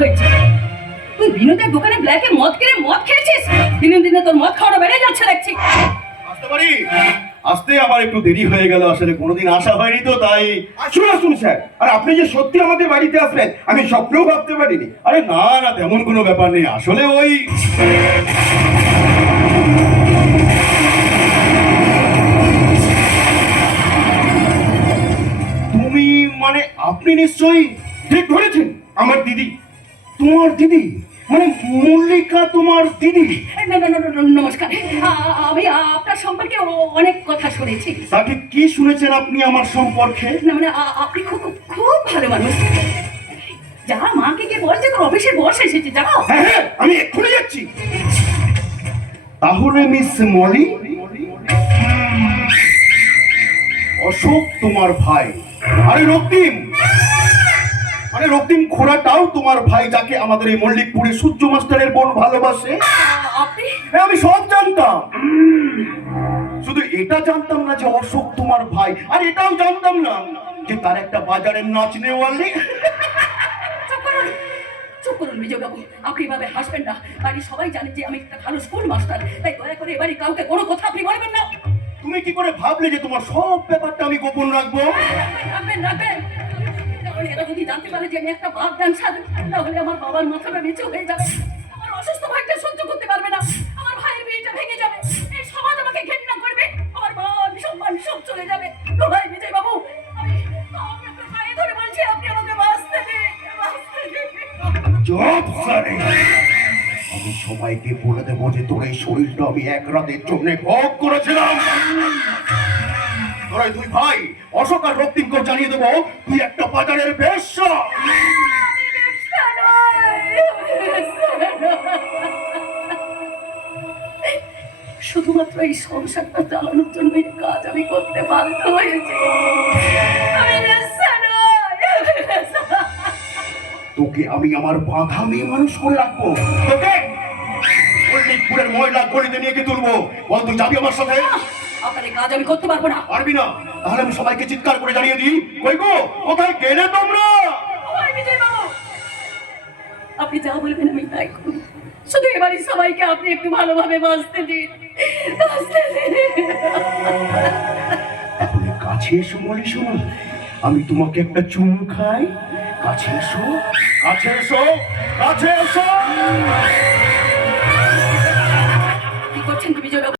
হয়েছে। তুই বিনোদের দোকানে ব্ল্যাকে মদ কিনে মদ খেয়েছিস, দিনে দিনে তোর মদ খাওয়ানো বেড়ে যাচ্ছে দেখছি। আসতে পারি? আসতে আমার একটু দেরি হয়ে গেল, আসলে কোনোদিন আসা হয়নি তো তাই। আসুন আসুন স্যার, আর আপনি যে সত্যি আমাদের বাড়িতে আসবেন আমি স্বপ্নেও ভাবতে পারিনি। আরে না না, তেমন কোনো ব্যাপার নেই, আসলে ওই তুমি মানে আপনি নিশ্চয়ই ঠিক ধরেছেন, আমার দিদি। তোমার দিদি মানে মল্লিকা তোমার দিদি? না না না না, নমস্কার। আমি আপনার সম্পর্কে অনেক কথা শুনেছি। তাকে কি শুনেছেন আপনি আমার সম্পর্কে? না মানে আপনি খুব খুব ভালো মানুষ। যা মাকে গিয়ে বলছে তোর অফিসে বস এসেছে, যাও। হ্যাঁ হ্যাঁ, আমি এক্ষুনি যাচ্ছি। তাহলে মিস মলি, অশোক তোমার ভাই? আরে রক্তিম, মানে রক্তিম খোড়াটাও তোমার ভাই, যাকে আমাদের এই মল্লিকপুরে সূর্য মাস্টারের বোন ভালোবাসে? আপনি? হ্যাঁ, আমি সব জানতাম। শুধু এটা জানতাম না যে অশোক তোমার ভাই, আর এটাও জানতাম না যে তার একটা বাজারের নাচনেওয়ালি। চুপ করুন, চুপ করুন বিজয়বাবু, আপনি এভাবে হাসবেন না। বাড়ির সবাই জানে যে আমি একটা ভালো স্কুল মাস্টার, তাই দয়া করে এবারে কাউকে কোনো কথা আপনি বলবেন না। তুমি কি করে ভাবলে যে তোমার সব ব্যাপারটা আমি গোপন রাখবো? রাখবেন রাখবেন। তাহলে এরা যদি জানতে পারে যে আমি একটা বাপ ডান্সার, তাহলে আমার বাবার মাথাটা নিচু হয়ে যাবে। আমার অসুস্থ ভাইটা সহ্য করতে পারবে না, আমার ভাইয়ের বিয়েটা ভেঙে যাবে, এই সমাজ আমাকে ঘৃণা করবে, আমার মান সম্মান সব চলে যাবে। ভাই বিজয় বাবু, আমি আপনার পায়ে ধরে বলছি, আপনি আমাকে বাঁচতে দিন, বাঁচতে দিন। চুপ সারে। আমি সবাইকে বলে দেবো যে তোর এই শরীরটা আমি এক রাতের জন্য ভোগ করেছিলাম। তোরা দুই ভাই অশোক আর রক্তিমকে জানিয়ে দেবো তুই একটা বাজারের বেশ্যা। শুধুমাত্র এই সংসারটা চালানোর জন্য এই কাজ আমি করতে বাধ্য হয়েছি। আমি বেশ্যা নই। তোকে আমি আমার বাঁধা মেয়ে মানুষ করে রাখবো। তোকে মল্লিকপুরের ময়লা গলিতে নিয়ে গিয়ে তুলবো। বল, তুই যাবি আমার সাথে? আপনার এই কাজ আমি করতে পারবো না। পারবি না? তাহলে আমি সবাইকে চিৎকার করে জানিয়ে দিই, কই গো, কোথায় গেলে তোমরা? ওই বিজয় বাবু, আপনি যা বলবেন আমি তাই করব। শুধু এবারে সবাইকে আপনি একটু ভালোভাবে বাঁচতে দিন, বাঁচতে দিন। তাহলে কাছে এসো মলি, শোনো, আমি তোমাকে একটা চুমু খাই। কাছে এসো, কাছে এসো, কাছে এসো। কি করছেন তুমি বিজয় বাবু?